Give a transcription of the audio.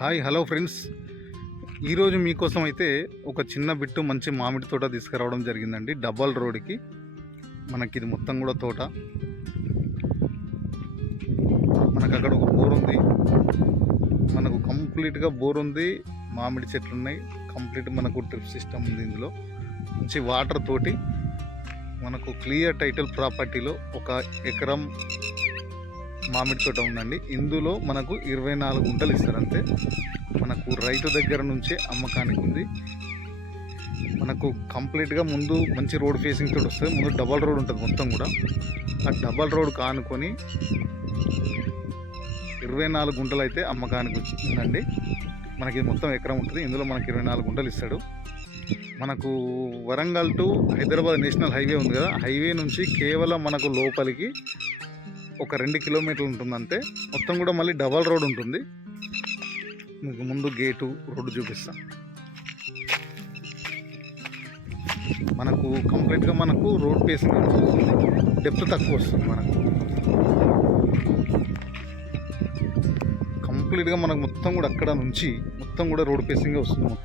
Hi hello friends, ఈరోజు మీకోసం అయితే ఒక చిన్న బిట్టు మంచి మామిడి తోట తీసుకురావడం జరిగిందండి. డబల్ రోడ్కి మనకి ఇది మొత్తం కూడా తోట. మనకు అక్కడ ఒక బోర్ ఉంది, మనకు కంప్లీట్గా బోర్ ఉంది, మామిడి చెట్లు ఉన్నాయి, కంప్లీట్ మనకు డ్రిప్ సిస్టమ్ ఉంది. ఇందులో మంచి వాటర్ తోటి మనకు క్లియర్ టైటిల్ ప్రాపర్టీలో 1 ఎకరం మామిడి తోట ఉందండి. ఇందులో మనకు 24 గుంటలు ఇస్తారంతే. మనకు రైతు దగ్గర నుంచే అమ్మకానికి ఉంది. మనకు కంప్లీట్గా ముందు మంచి రోడ్ ఫేసింగ్ తోటి వస్తుంది. ముందు డబల్ రోడ్ ఉంటుంది మొత్తం కూడా. ఆ డబల్ రోడ్ కానుకొని 24 గుంటలు అయితే అమ్మకానికి ఉందండి. మనకి మొత్తం ఎకరం ఉంటుంది. ఇందులో మనకి 24 గుంటలు ఇస్తాడు. మనకు Warangal to Hyderabad national highway ఉంది కదా, హైవే నుంచి కేవలం మనకు లోపలికి ఒక 2 కిలోమీటర్లు ఉంటుందంటే. మొత్తం కూడా మళ్ళీ డబల్ రోడ్ ఉంటుంది. మీకు ముందు గేటు రోడ్డు చూపిస్తా. మనకు కంప్లీట్గా మనకు రోడ్ ఫేసింగ్ డెప్త్ తక్కువ వస్తుంది. మనకు కంప్లీట్గా మనకు మొత్తం కూడా అక్కడ నుంచి మొత్తం కూడా రోడ్ ఫేసింగే వస్తుంది.